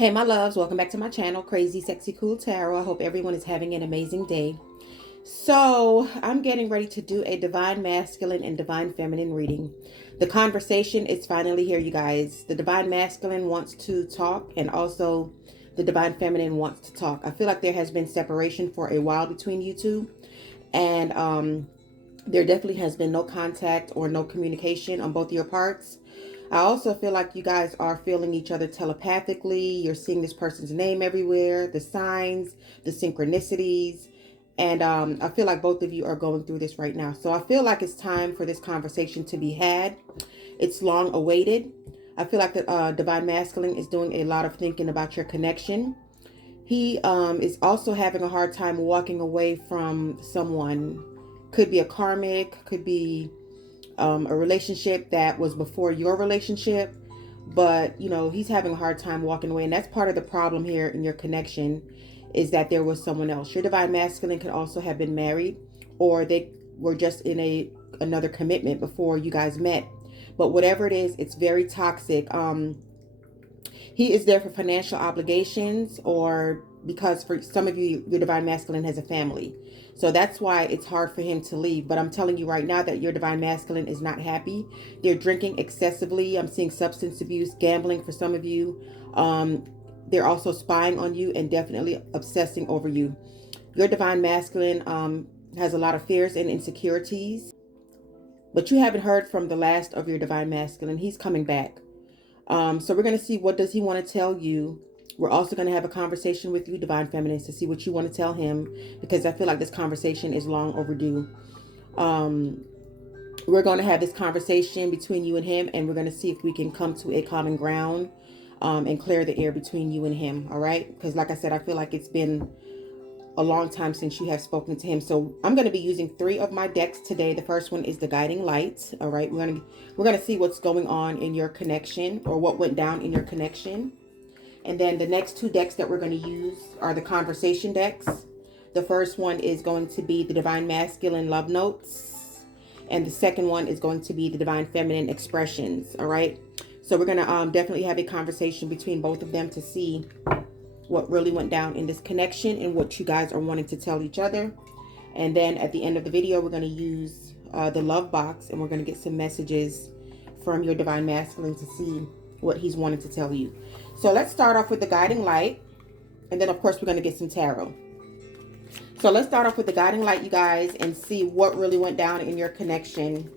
Hey my loves, welcome back to my channel, Crazy Sexy Cool Tarot. I hope everyone is having an amazing day. So I'm getting ready to do a divine masculine and divine feminine reading. The conversation is finally here, you guys. The divine masculine wants to talk, and also the divine feminine wants to talk. I feel like there has been separation for a while between you two, and there definitely has been no contact or no communication on both of your parts. I also feel like you guys are feeling each other telepathically. You're seeing this person's name everywhere, the signs, the synchronicities. And I feel like both of you are going through this right now. So I feel like it's time for this conversation to be had. It's long awaited. I feel like the divine masculine is doing a lot of thinking about your connection. He is also having a hard time walking away from someone. Could be a karmic, could be a relationship that was before your relationship, but you know, he's having a hard time walking away, and that's part of the problem here in your connection, is that there was someone else. Your divine masculine could also have been married, or they were just in another commitment before you guys met. But whatever it is, it's very toxic. He is there for financial obligations, or because for some of you, your divine masculine has a family. So that's why it's hard for him to leave. But I'm telling you right now that your divine masculine is not happy. They're drinking excessively. I'm seeing substance abuse, gambling for some of you. They're also spying on you and definitely obsessing over you. Your divine masculine has a lot of fears and insecurities. But you haven't heard from the last of your divine masculine. He's coming back. So we're going to see, what does he want to tell you. We're also going to have a conversation with you, divine feminines, to see what you want to tell him, because I feel like this conversation is long overdue. We're going to have this conversation between you and him, and we're going to see if we can come to a common ground and clear the air between you and him. All right, because like I said, I feel like it's been a long time since you have spoken to him. So I'm going to be using 3 of my decks today. The first one is the guiding light. All right, we're going to see what's going on in your connection, or what went down in your connection. And then the next 2 decks that we're going to use are the conversation decks. The first one is going to be the divine masculine love notes, and the second one is going to be the divine feminine expressions. All right, so we're going to definitely have a conversation between both of them to see what really went down in this connection and what you guys are wanting to tell each other. And then at the end of the video, we're going to use the love box, and we're going to get some messages from your divine masculine to see what he's wanting to tell you. So let's start off with the guiding light, and then of course we're going to get some tarot. So let's start off with the guiding light, you guys, and see what really went down in your connection.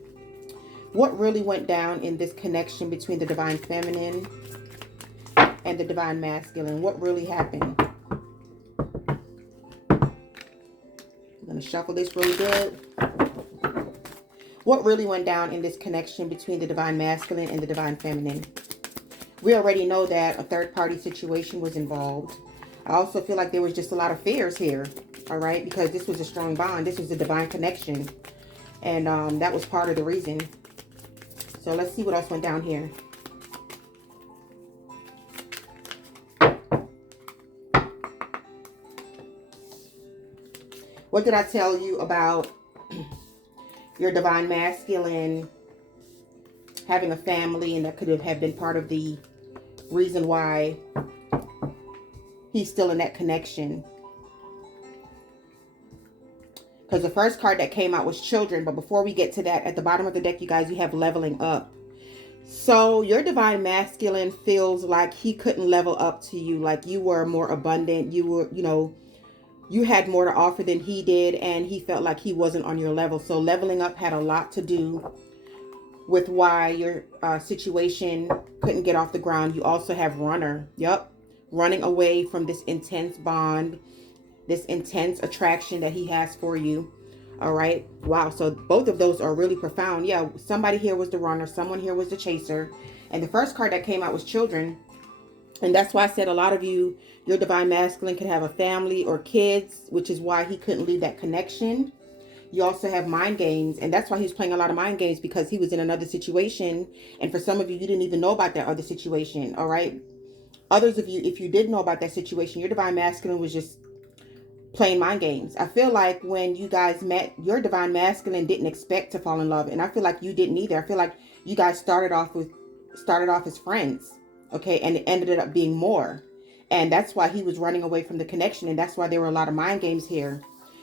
What really went down in this connection between the divine feminine and the divine masculine? What really happened? I'm going to shuffle this really good. What really went down in this connection between the divine masculine and the divine feminine? We already know that a third-party situation was involved. I also feel like there was just a lot of fears here, all right? Because this was a strong bond. This was a divine connection. And that was part of the reason. So let's see what else went down here. What did I tell you about your divine masculine having a family, and that could have been part of the reason why he's still in that connection? Because the first card that came out was children. But before we get to that, at the bottom of the deck, you guys, you have leveling up. So your divine masculine feels like he couldn't level up to you. Like you were more abundant. You were, you know, you had more to offer than he did, and he felt like he wasn't on your level. So leveling up had a lot to do with why your situation couldn't get off the ground. You also have runner. Yep. Running away from this intense bond, this intense attraction that he has for you. All right. Wow. So both of those are really profound. Yeah. Somebody here was the runner. Someone here was the chaser. And the first card that came out was children. And that's why I said a lot of you, your divine masculine could have a family or kids, which is why he couldn't leave that connection. You also have mind games, and that's why he was playing a lot of mind games, because he was in another situation. And for some of you, you didn't even know about that other situation, all right? Others of you, if you did know about that situation, your divine masculine was just playing mind games. I feel like when you guys met, your divine masculine didn't expect to fall in love, and I feel like you didn't either. I feel like you guys started off as friends, okay, and it ended up being more. And that's why he was running away from the connection. And that's why there were a lot of mind games here.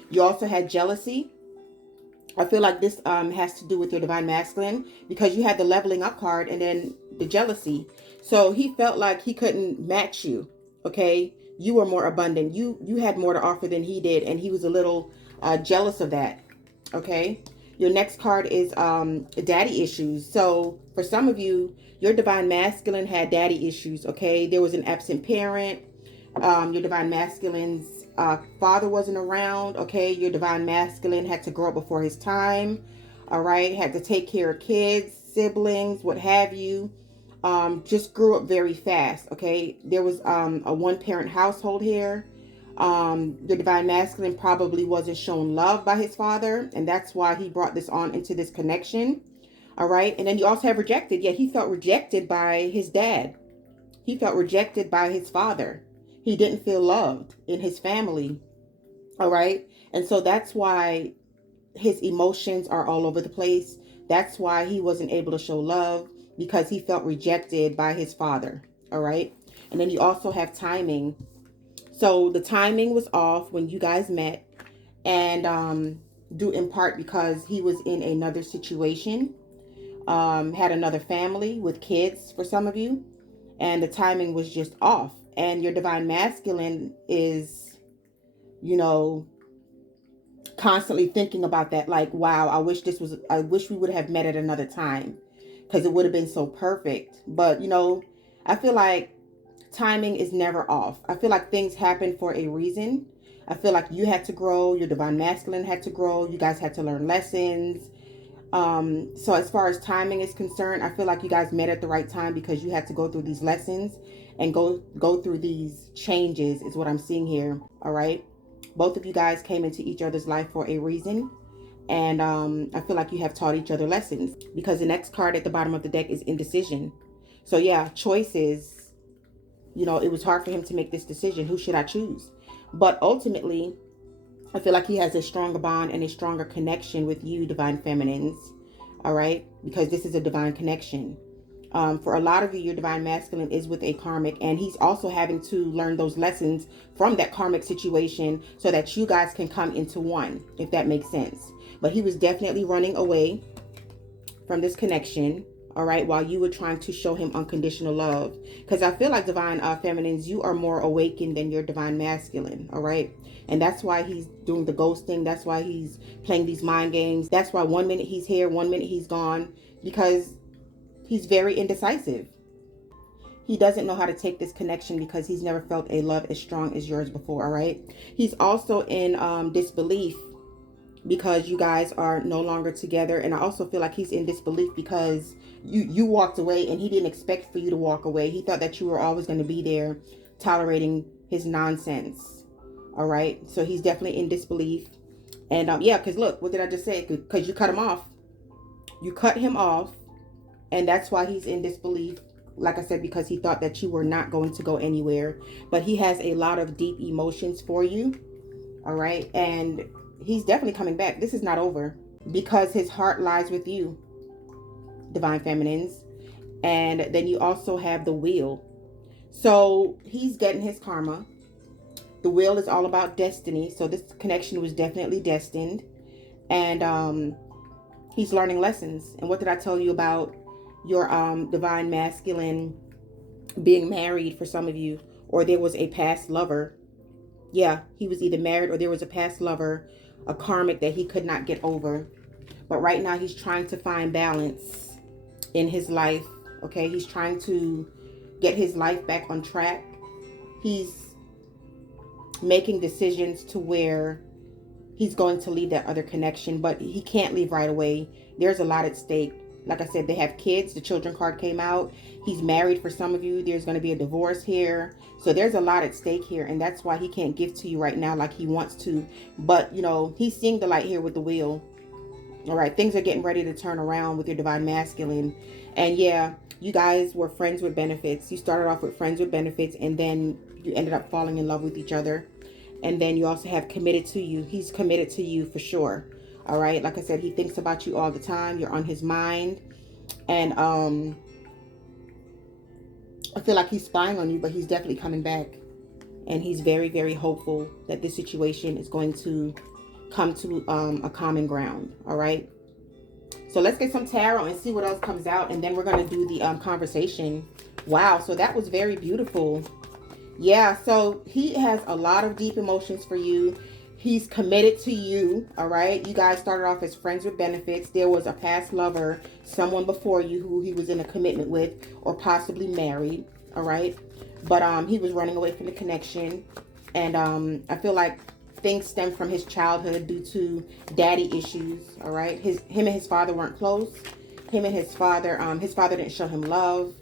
You also had jealousy. I feel like this has to do with your divine masculine, because you had the leveling up card and then the jealousy. So he felt like he couldn't match you. Okay. You were more abundant. You had more to offer than he did. And he was a little jealous of that. Okay. Your next card is daddy issues. So for some of you, your divine masculine had daddy issues. Okay. There was an absent parent. Your divine masculine's father wasn't around. Okay. Your divine masculine had to grow up before his time. All right. Had to take care of kids, siblings, what have you. Just grew up very fast. Okay. There was a one parent household here. Your divine masculine probably wasn't shown love by his father, and that's why he brought this on into this connection. All right. And then you also have rejected. Yeah, he felt rejected by his dad. He felt rejected by his father. He didn't feel loved in his family. All right. And so that's why his emotions are all over the place. That's why he wasn't able to show love, because he felt rejected by his father. All right. And then you also have timing. So the timing was off when you guys met, and due in part because he was in another situation, had another family with kids for some of you, and the timing was just off. And your divine masculine is, you know, constantly thinking about that, like, wow, I wish we would have met at another time, because it would have been so perfect. But, you know, I feel like timing is never off. I feel like things happen for a reason. I feel like you had to grow. Your divine masculine had to grow. You guys had to learn lessons. So as far as timing is concerned, I feel like you guys met at the right time, because you had to go through these lessons and go through these changes is what I'm seeing here. All right. Both of you guys came into each other's life for a reason. And I feel like you have taught each other lessons, because the next card at the bottom of the deck is indecision. So yeah, choices. You know, it was hard for him to make this decision. Who should I choose? But ultimately, I feel like he has a stronger bond and a stronger connection with you, divine feminines. All right. Because this is a divine connection. For a lot of you, your divine masculine is with a karmic, and he's also having to learn those lessons from that karmic situation so that you guys can come into one, if that makes sense. But he was definitely running away from this connection. All right, while you were trying to show him unconditional love, because I feel like divine feminines, you are more awakened than your divine masculine. All right, and that's why he's doing the ghosting. That's why he's playing these mind games. That's why 1 minute he's here, 1 minute he's gone, because he's very indecisive. He doesn't know how to take this connection, because he's never felt a love as strong as yours before. All right, he's also in disbelief, because you guys are no longer together. And I also feel like he's in disbelief because you walked away, and he didn't expect for you to walk away. He thought that you were always going to be there tolerating his nonsense. All right. So he's definitely in disbelief. And yeah, because look, what did I just say? Because you cut him off. You cut him off. And that's why he's in disbelief. Like I said, because he thought that you were not going to go anywhere. But he has a lot of deep emotions for you. All right. And he's definitely coming back. This is not over, because his heart lies with you, divine feminines. And then you also have the wheel. So he's getting his karma. The wheel is all about destiny. So this connection was definitely destined. And he's learning lessons. And what did I tell you about your divine masculine being married for some of you? Or there was a past lover. Yeah, he was either married or there was a past lover, a karmic that he could not get over. But right now he's trying to find balance in his life. Okay, he's trying to get his life back on track. He's making decisions to where he's going to leave that other connection, but he can't leave right away. There's a lot at stake. Like I said, they have kids. The children card came out. He's married for some of you. There's going to be a divorce here. So there's a lot at stake here. And that's why he can't give to you right now like he wants to. But, you know, he's seeing the light here with the wheel. All right. Things are getting ready to turn around with your divine masculine. And yeah, you guys were friends with benefits. You started off with friends with benefits, and then you ended up falling in love with each other. And then you also have committed to you. He's committed to you for sure. All right. Like I said, he thinks about you all the time. You're on his mind. And I feel like he's spying on you, but he's definitely coming back. and he's very, very hopeful that this situation is going to come to a common ground. All right. So let's get some tarot and see what else comes out, and then we're going to do the conversation. Wow. So that was very beautiful. Yeah. So he has a lot of deep emotions for you. He's committed to you. All right. You guys started off as friends with benefits. There was a past lover, someone before you who he was in a commitment with, or possibly married. All right. But he was running away from the connection. And I feel like things stem from his childhood due to daddy issues. All right. Him and his father weren't close. His father didn't show him love.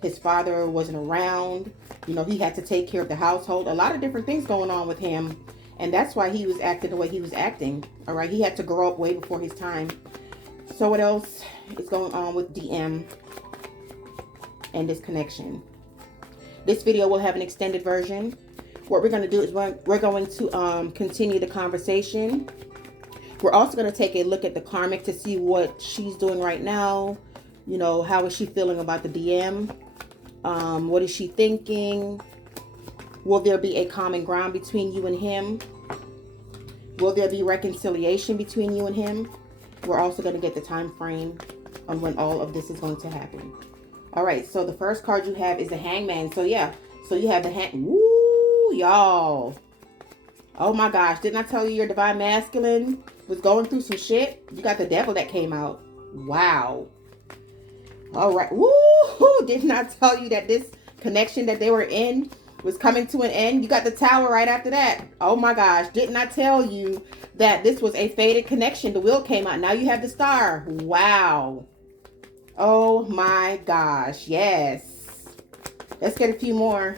His father wasn't around. You know, he had to take care of the household. A lot of different things going on with him. And that's why he was acting the way he was acting. All right. He had to grow up way before his time. So what else is going on with DM and this connection? This video will have an extended version. What we're going to do is we're going to continue the conversation. We're also going to take a look at the karmic to see what she's doing right now. You know, how is she feeling about the DM? What is she thinking? Will there be a common ground between you and him? Will there be reconciliation between you and him? We're also going to get the time frame on when all of this is going to happen. All right, so the first card you have is the Hangman. So yeah, so you have the Woo, y'all. Oh my gosh, didn't I tell you your divine masculine was going through some shit? You got the Devil that came out. Wow. All right. Woo, didn't I tell you that this connection that they were in was coming to an end? You got the Tower right after that. Oh my gosh, didn't I tell you that this was a fated connection? The Wheel came out. Now you have the Star. Wow. Oh my gosh, yes. Let's get a few more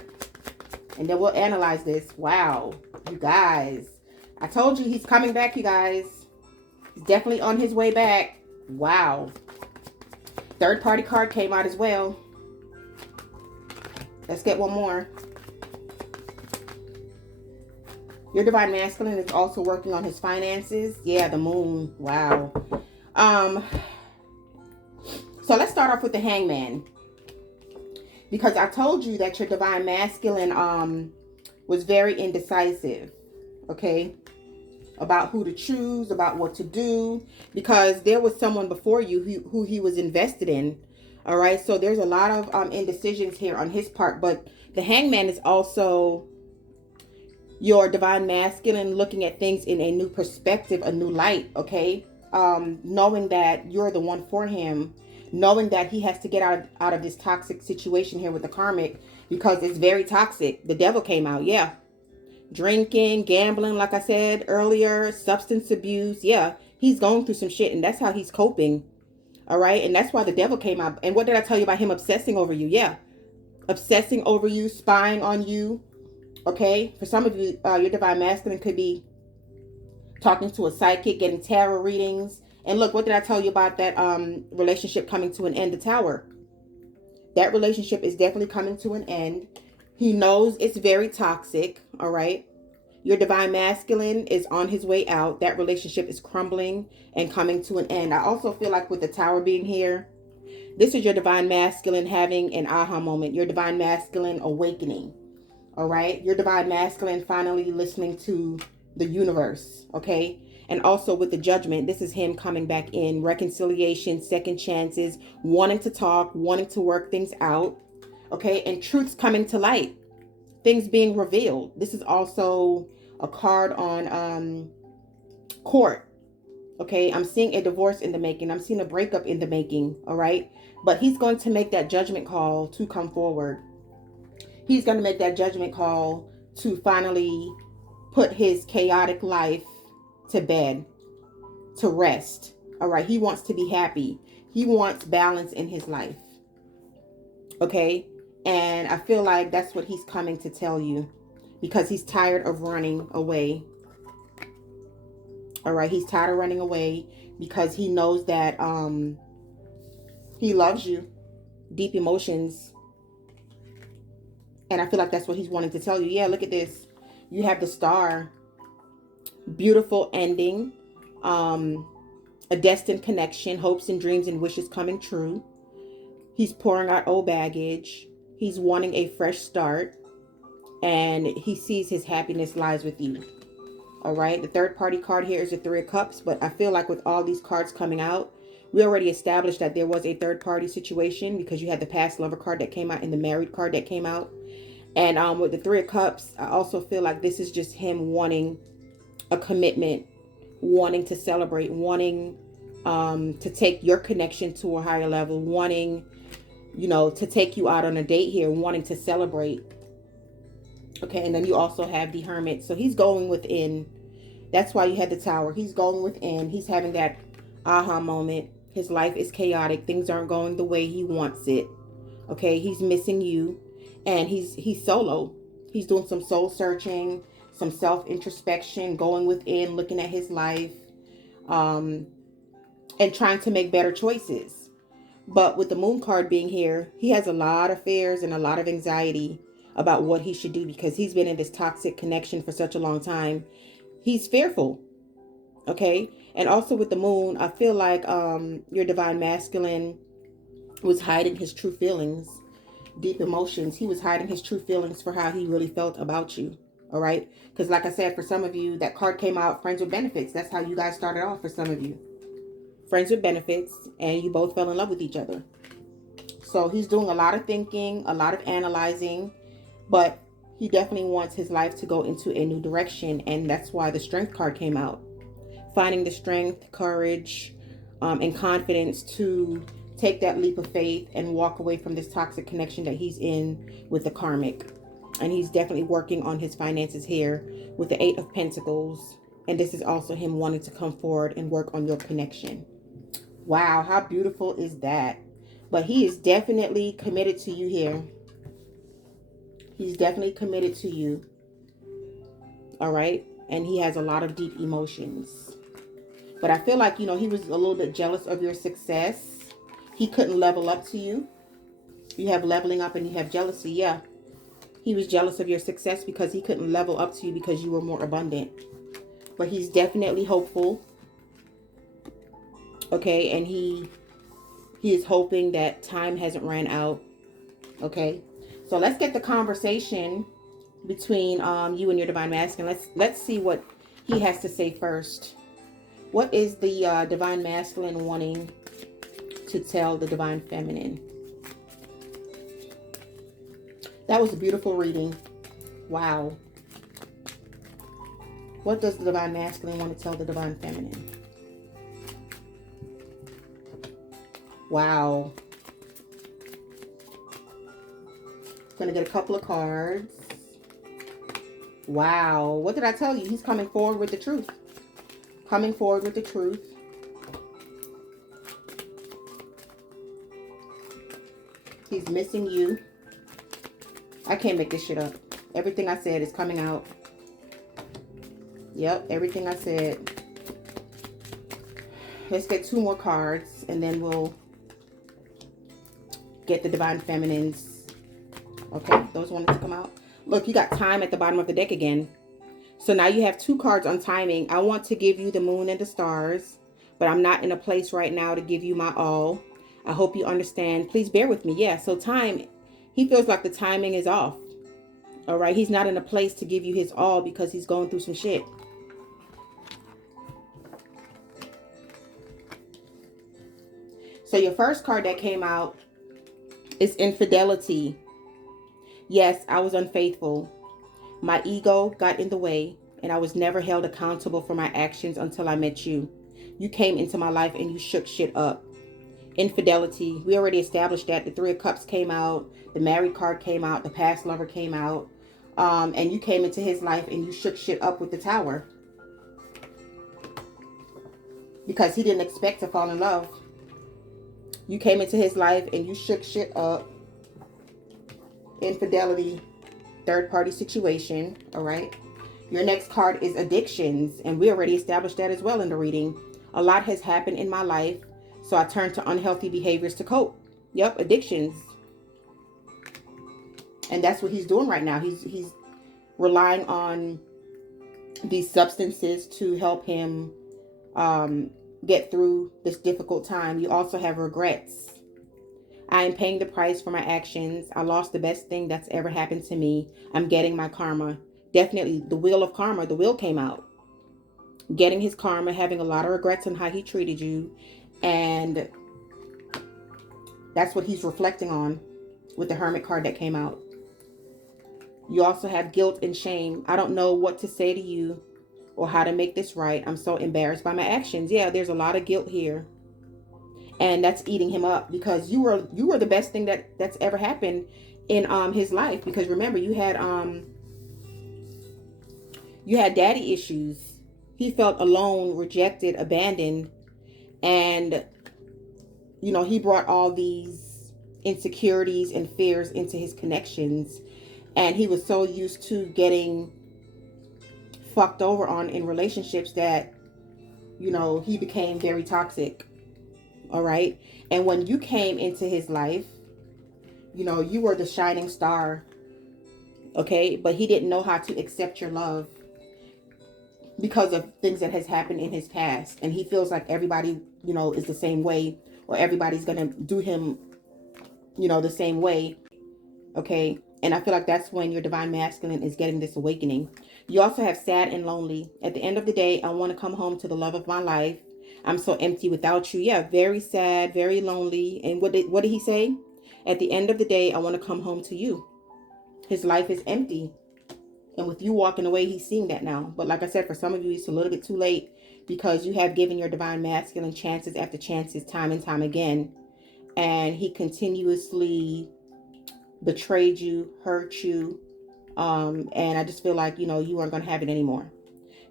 and then we'll analyze this. Wow, you guys. I told you he's coming back, you guys. He's definitely on his way back. Wow. Third party card came out as well. Let's get one more. Your divine masculine is also working on his finances. Yeah, the Moon. Wow. So let's start off with the Hangman. Because I told you that your divine masculine was very indecisive. Okay? About who to choose, about what to do. Because there was someone before you who he was invested in. Alright? So there's a lot of indecisions here on his part. But the Hangman is also your divine masculine looking at things in a new perspective, a new light. Okay? Knowing that you're the one for him. Knowing that he has to get out of this toxic situation here with the karmic, because it's very toxic. The Devil came out. Yeah. Drinking, gambling, like I said earlier, substance abuse. Yeah. He's going through some shit, and that's how he's coping. All right. And that's why the Devil came out. And what did I tell you about him obsessing over you? Yeah. Obsessing over you, spying on you. Okay. For some of you, your divine masculine could be talking to a psychic, getting tarot readings. And look, what did I tell you about that relationship coming to an end, the Tower? That relationship is definitely coming to an end. He knows it's very toxic, all right? Your divine masculine is on his way out. That relationship is crumbling and coming to an end. I also feel like with the Tower being here, this is your divine masculine having an aha moment. Your divine masculine awakening, all right? Your divine masculine finally listening to the universe, okay? And also with the Judgment, this is him coming back in. Reconciliation, second chances, wanting to talk, wanting to work things out. Okay, and truths coming to light. Things being revealed. This is also a card on court. Okay, I'm seeing a divorce in the making. I'm seeing a breakup in the making. All right, but he's going to make that judgment call to come forward. He's going to make that judgment call to finally put his chaotic life to bed, to rest. All right, he wants to be happy. He wants balance in his life. Okay, and I feel like that's what he's coming to tell you, because he's tired of running away. All right, he's tired of running away because he knows that he loves you. Deep emotions. And I feel like that's what he's wanting to tell you. Yeah, look at this. You have the Star. Beautiful ending, a destined connection, hopes and dreams and wishes coming true. He's pouring out old baggage. He's wanting a fresh start. and he sees his happiness lies with you. All right. The third party card here is the Three of Cups, but I feel like with all these cards coming out, we already established that there was a third party situation because you had the past lover card that came out and the married card that came out. And with the Three of Cups, I also feel like this is just him wanting a commitment, wanting to celebrate, wanting to take your connection to a higher level, wanting, to take you out on a date here, wanting to celebrate. Okay, and then you also have the Hermit. So he's going within. That's why you had the Tower. He's going within. He's having that aha moment. His life is chaotic. Things aren't going the way he wants it. Okay, he's missing you. And he's solo. He's doing some soul searching, some self-introspection, going within, looking at his life, and trying to make better choices. But with the Moon card being here, he has a lot of fears and a lot of anxiety about what he should do because he's been in this toxic connection for such a long time. He's fearful. Okay. And also with the Moon, I feel like your divine masculine was hiding his true feelings, deep emotions. He was hiding his true feelings for how he really felt about you. All right. Because like I said, for some of you, that card came out, friends with benefits. That's how you guys started off for some of you. Friends with benefits, and you both fell in love with each other. So he's doing a lot of thinking, a lot of analyzing, but he definitely wants his life to go into a new direction. And that's why the Strength card came out. Finding the strength, courage, and confidence to take that leap of faith and walk away from this toxic connection that he's in with the karmic. And he's definitely working on his finances here with the Eight of Pentacles. And this is also him wanting to come forward and work on your connection. Wow, how beautiful is that? But he is definitely committed to you here. He's definitely committed to you. All right? And he has a lot of deep emotions. But I feel like, he was a little bit jealous of your success. He couldn't level up to you. You have leveling up and you have jealousy. Yeah. He was jealous of your success because he couldn't level up to you because you were more abundant. But he's definitely hopeful. Okay, and he is hoping that time hasn't ran out. Okay, so let's get the conversation between you and your divine masculine. Let's see what he has to say first. What is the divine masculine wanting to tell the divine feminine? That was a beautiful reading. Wow. What does the divine masculine want to tell the divine feminine? Wow. Gonna get a couple of cards. Wow. What did I tell you? He's coming forward with the truth. Coming forward with the truth. He's missing you. I can't make this shit up. Everything I said is coming out. Yep, everything I said. Let's get two more cards and then we'll get the divine feminines. Okay, those wanted to come out. Look, you got time at the bottom of the deck again. So now you have two cards on timing. I want to give you the moon and the stars, but I'm not in a place right now to give you my all. I hope you understand. Please bear with me. Yeah, so time, he feels like the timing is off. All right, he's not in a place to give you his all because he's going through some shit. So your first card that came out is infidelity. Yes, I was unfaithful. My ego got in the way, and I was never held accountable for my actions until I met you. You came into my life and you shook shit up. Infidelity, we already established that. The Three of Cups came out, the married card came out, the past lover came out, and you came into his life and you shook shit up with the Tower. Because he didn't expect to fall in love. You came into his life and you shook shit up. Infidelity, third party situation. All right. Your next card is addictions. And we already established that as well in the reading. A lot has happened in my life. So I turned to unhealthy behaviors to cope. Yep. Addictions. And that's what he's doing right now. He's relying on these substances to help him get through this difficult time. You also have regrets. I am paying the price for my actions. I lost the best thing that's ever happened to me. I'm getting my karma. Definitely the wheel of karma. The wheel came out. Getting his karma, having a lot of regrets on how he treated you. And that's what he's reflecting on with the Hermit card that came out. You also have guilt and shame. I don't know what to say to you or how to make this right. I'm so embarrassed by my actions. Yeah, there's a lot of guilt here. And that's eating him up because you were the best thing that's ever happened in his life. Because remember, you had daddy issues. He felt alone, rejected, abandoned, and he brought all these insecurities and fears into his connections, and he was so used to getting fucked over on in relationships that he became very toxic. All right. And when you came into his life, you were the shining star. Okay. But he didn't know how to accept your love because of things that has happened in his past. And he feels like everybody, is the same way, or everybody's going to do him, the same way. Okay. And I feel like that's when your divine masculine is getting this awakening. You also have sad and lonely. At the end of the day, I want to come home to the love of my life. I'm so empty without you. Yeah, very sad, very lonely. And what did he say? At the end of the day, I want to come home to you. His life is empty. And with you walking away, he's seeing that now. But like I said, for some of you, it's a little bit too late because you have given your divine masculine chances after chances, time and time again. And he continuously betrayed you, hurt you. And I just feel like, you aren't going to have it anymore.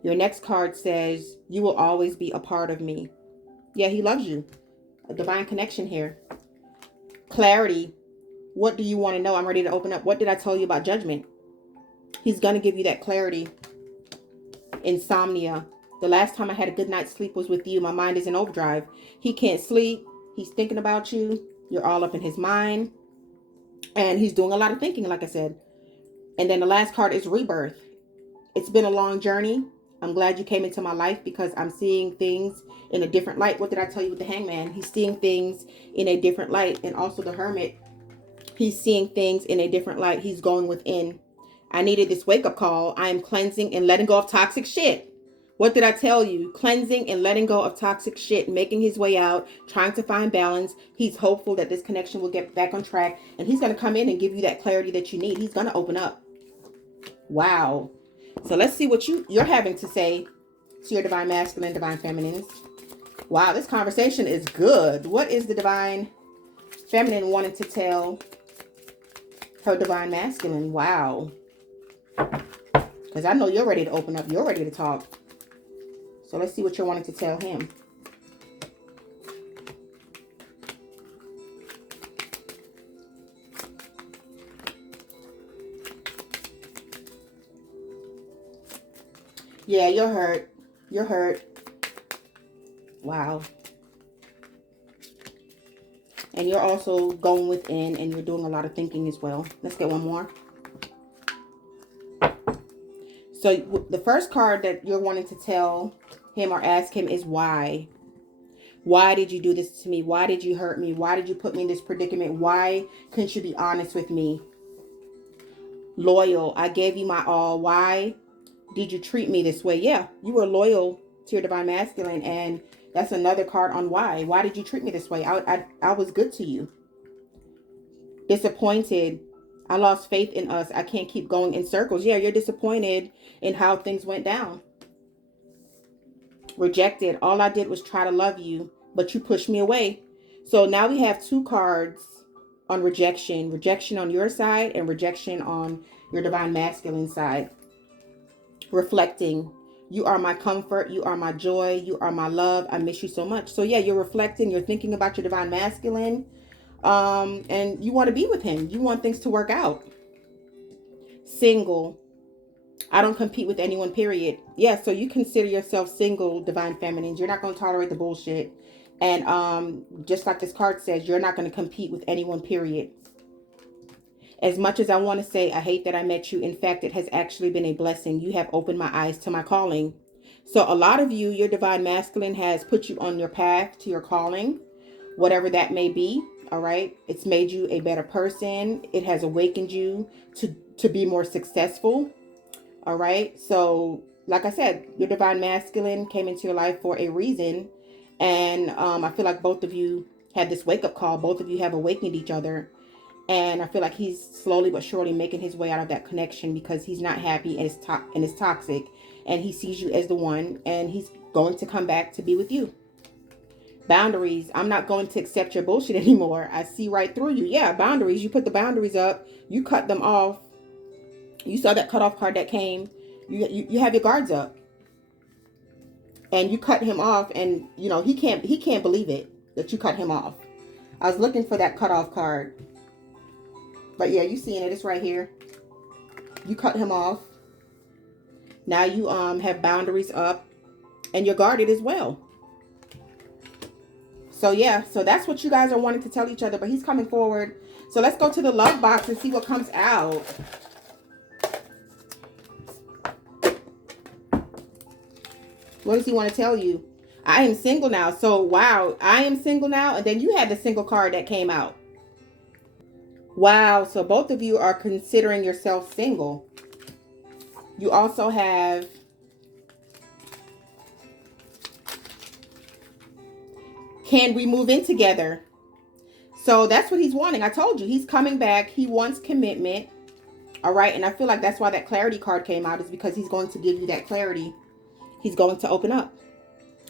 Your next card says, you will always be a part of me. Yeah, he loves you. A divine connection here. Clarity. What do you want to know? I'm ready to open up. What did I tell you about judgment? He's going to give you that clarity. Insomnia. The last time I had a good night's sleep was with you. My mind is in overdrive. He can't sleep. He's thinking about you. You're all up in his mind. And he's doing a lot of thinking, like I said. And then the last card is rebirth. It's been a long journey. I'm glad you came into my life because I'm seeing things in a different light. What did I tell you with the Hangman? He's seeing things in a different light. And also the Hermit. He's seeing things in a different light. He's going within. I needed this wake-up call. I am cleansing and letting go of toxic shit. What did I tell you? Cleansing and letting go of toxic shit, making his way out, trying to find balance. He's hopeful that this connection will get back on track. And he's going to come in and give you that clarity that you need. He's going to open up. Wow. So let's see what you're having to say to your divine masculine, divine feminines. Wow, this conversation is good. What is the divine feminine wanting to tell her divine masculine? Wow. Because I know you're ready to open up. You're ready to talk. So let's see what you're wanting to tell him. Yeah, you're hurt. You're hurt. Wow. And you're also going within and you're doing a lot of thinking as well. Let's get one more. So the first card that you're wanting to tell him or ask him is why. Why did you do this to me? Why did you hurt me? Why did you put me in this predicament? Why couldn't you be honest with me? Loyal. I gave you my all. Why did you treat me this way? Yeah, you were loyal to your divine masculine. And that's another card on why. Why did you treat me this way? I was good to you. Disappointed. I lost faith in us. I can't keep going in circles. Yeah, you're disappointed in how things went down. Rejected. All I did was try to love you, but you pushed me away. So now we have two cards on rejection. Rejection on your side and rejection on your divine masculine side. Reflecting. You are my comfort. You are my joy. You are my love. I miss you so much. So yeah, you're reflecting. You're thinking about your divine masculine. And you want to be with him. You want things to work out. Single. I don't compete with anyone, period. Yeah, so you consider yourself single, divine feminines. You're not going to tolerate the bullshit. And just like this card says, you're not going to compete with anyone, period. As much as I want to say, I hate that I met you. In fact, it has actually been a blessing. You have opened my eyes to my calling. So a lot of you, your divine masculine has put you on your path to your calling, whatever that may be. All right. It's made you a better person. It has awakened you to be more successful. All right. So, like I said, your divine masculine came into your life for a reason. And I feel like both of you had this wake up call. Both of you have awakened each other. And I feel like he's slowly but surely making his way out of that connection because he's not happy and it's toxic. And he sees you as the one, and he's going to come back to be with you. Boundaries. I'm not going to accept your bullshit anymore. I see right through you. Yeah, boundaries. You put the boundaries up. You cut them off. You saw that cutoff card that came. You have your guards up, and you cut him off. And you know he can't believe it that you cut him off. I was looking for that cutoff card, but yeah, you seeing it? It's right here. You cut him off. Now you have boundaries up, and you're guarded as well. So yeah, so that's what you guys are wanting to tell each other, but he's coming forward. So let's go to the love box and see what comes out. What does he want to tell you? I am single now. So wow, I am single now. And then you had the single card that came out. Wow, so both of you are considering yourself single. You also have can we move in together? So that's what he's wanting. I told you, he's coming back. He wants commitment. All right. And I feel like that's why that clarity card came out, is because he's going to give you that clarity. He's going to open up.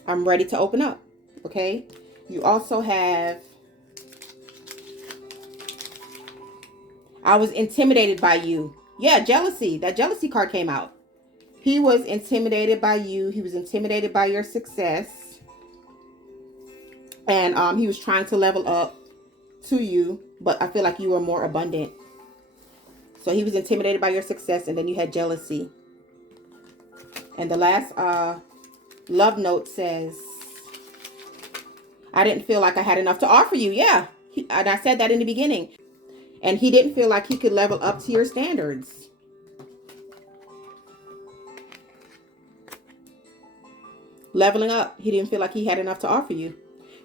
I'm ready to open up. Okay. You also have, I was intimidated by you. Yeah, jealousy. That jealousy card came out. He was intimidated by you. He was intimidated by your success. And he was trying to level up to you, but I feel like you were more abundant. So he was intimidated by your success, and then you had jealousy. And the last love note says, I didn't feel like I had enough to offer you. Yeah, and I said that in the beginning. And he didn't feel like he could level up to your standards. Leveling up. He didn't feel like he had enough to offer you.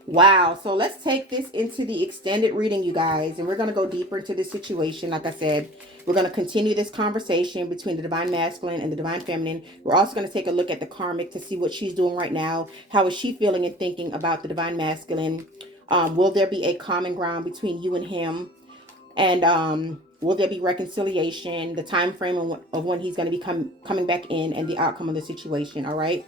Wow. So let's take this into the extended reading, you guys. And we're going to go deeper into this situation. Like I said, we're going to continue this conversation between the divine masculine and the divine feminine. We're also going to take a look at the karmic to see what she's doing right now. How is she feeling and thinking about the divine masculine? Will there be a common ground between you and him? And will there be reconciliation? The time frame of when he's going to be coming back in, and the outcome of the situation. All right.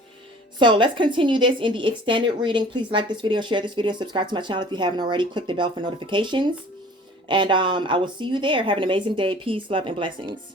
So let's continue this in the extended reading. Please like this video, share this video, subscribe to my channel if you haven't already. Click the bell for notifications. And I will see you there. Have an amazing day. Peace, love, and blessings.